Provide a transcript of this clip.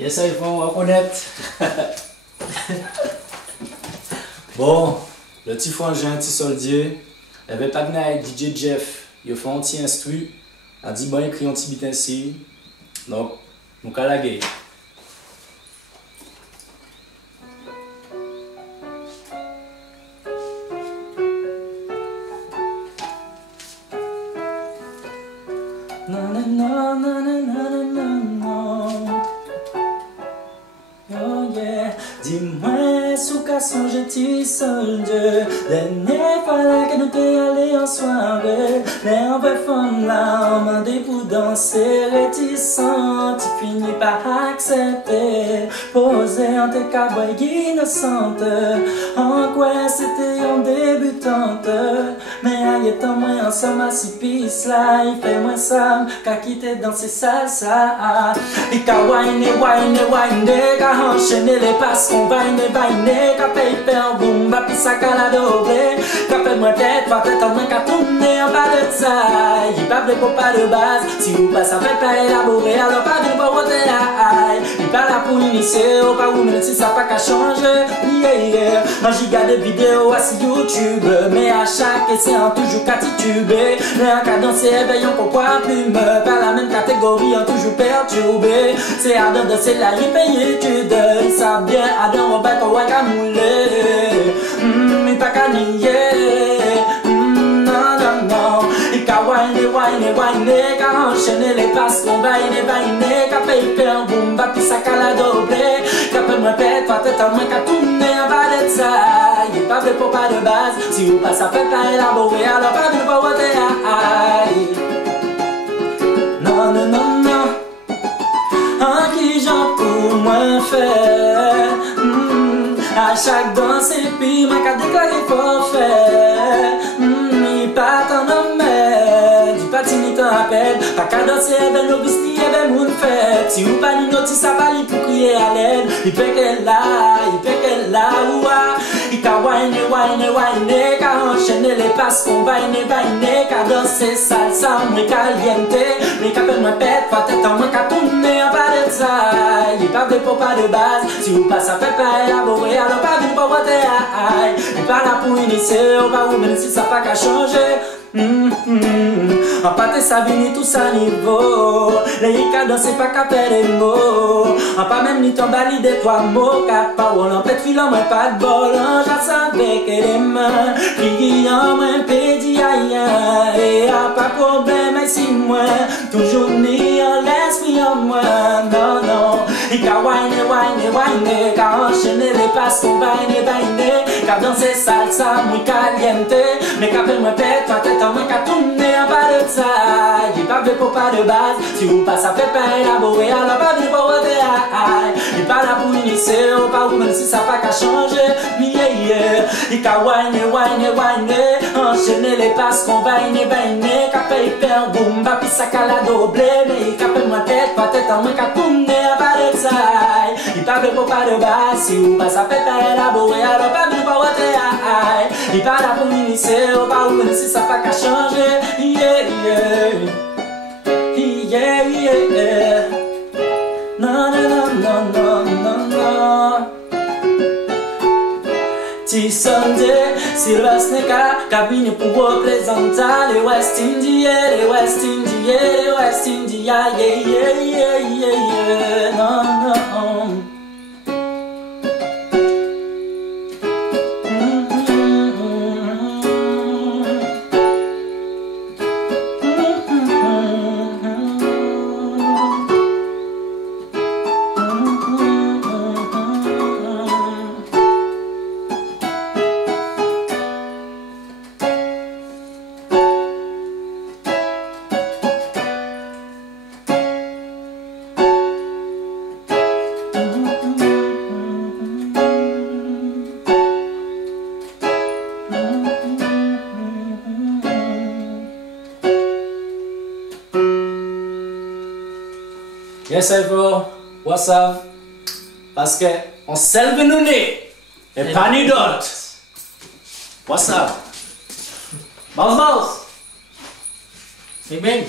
Yes, ça, il faut reconnaître. Bon, le petit frangin, petit soldier, il avait pas venu avec DJ Jeff. Il a fait un petit instru. Il a dit, bon, il écrit un petit bit ainsi. Donc, nous allons la gueule. Non, non, non, non, non, non, non, non. Oh yeah. Dis-moi, sous qu'à songer, petit soldier. Dernière fois là que nous t'es allé en soirée. Les envois femmes là, on m'a dit pour danser. Réticent, tu finis par accepter. Poser en tes cowboys innocentes. En quoi c'était en débutante. Mais aïe, étant moins ensemble à 6 pistes là. Il fait moins ça, qu'à quitter dans ses salsa. Il qu'a whine, whine, whine, qu'a enchaîner les passes qu'on vaine, qu'a fait hyper boom, va pis ça qu'à la doblé. Qu'a fait moins tête, va tête en moins qu'à tourner en bas de ça. Il pas de pour pas de base, si vous pas ça fait pas élaborer, alors pas de pour voter la aïe. Il pas là pour initier, au pas où même si ça pas qu'à changer. Yeah, yeah. Moi j'y garde des vidéos à sur YouTube, mais à chaque essai en toujours qu'à tituber. Mais en cas danser, veillons pourquoi plus me par la même catégorie, en toujours perturbé. C'est à danser la vie payée étude, ils savent bien à dans mon bateau à camouler. Mais pas qu'à nier. Non, non, non. Il qu'a whine, whine, whine, qu'a enchaîner les passes qu'on vaine, qu'a fait hyper boom, va pis ça qu'à la doblé. Qu'a fait moins pète, va tête en moins qu'à tourner en bas de ça. Il est pas fait pour pas de base, si vous pas ça fait pas élaborer, alors pas de pour voter aïe. Non, non, non, non. En qui j'en pour moins faire. À chaque danse et puis ma qu'à déclarer forfait. Il pas t'en nommer, du pas ni t'en rappelle. Pas qu'à danser avec nos bistis et avec mon fête. Si vous pas nous notice, ça va lui pour crier à l'aide. Il peut qu'elle là, ouah. Il qu'a whine, whine, whine, qu'a enchaîner les passes qu'on vaine, qu'a danser salsa, muy caliente. Mais qu'a fait moins pète, pas tête en moins qu'à tourner en bas de ça. Il pas fait pour pas de base, si vous pas ça fait pas élaborer, alors pas venu pour voter aïe. Il pas là pour initier, au pas où même si ça pas qu'à changer. En pâté ça vini tout ça niveau. Les cas danser pas qu'à perdre les mots. En pas même ni tomber l'idée trois mots. Quatre paroles en fait filant moi pas de bol. J'en savais que les mains criant moi pédi aïe. Et y'a pas problème ici moi. Toujours ni en l'esprit en moi. Non non. Il qu'a whine, whine, whine, qu'a enchaîner les passes qu'on vaine, qu'a danser salsa muy caliente. Mais qu'a fait moi pète, ta tête en moins qu'à tourner en bas de ça. Il pas fait pour pas de base, si vous pas ça fait pas élaborer, alors pas venu pour voter aïe. Il pas là pour initier, au pas où même si ça pas qu'à changer. Yeah, yeah. Il qu'a whine, whine, whine, enchaîner les passes qu'on vaine, qu'a fait hyper boom, va pis ça qu'à la doblé. Mais qu'a fait moi tête, ta tête en moins qu'à tourner en bas de ça. Il pas fait pour pas de base, si vous pas ça fait pas élaborer, alors pas venu pour voter aïe. Il pas là pour initier, au pas où même si ça pas qu'à changer. Yeah, yeah. Yeah, yeah. Non, non, non, non, non, non, non. Petit Sunday, Sylvester Neka, cabine pour représenter les West Indies, les West Indies, les West Indies. Yeah, yeah, yeah, yeah, yeah. Non, non. Yes, Ivor, what's up? Parce que on s'élève nous nez et pas ni d'autres. What's up? Boss, boss. Bing, bing.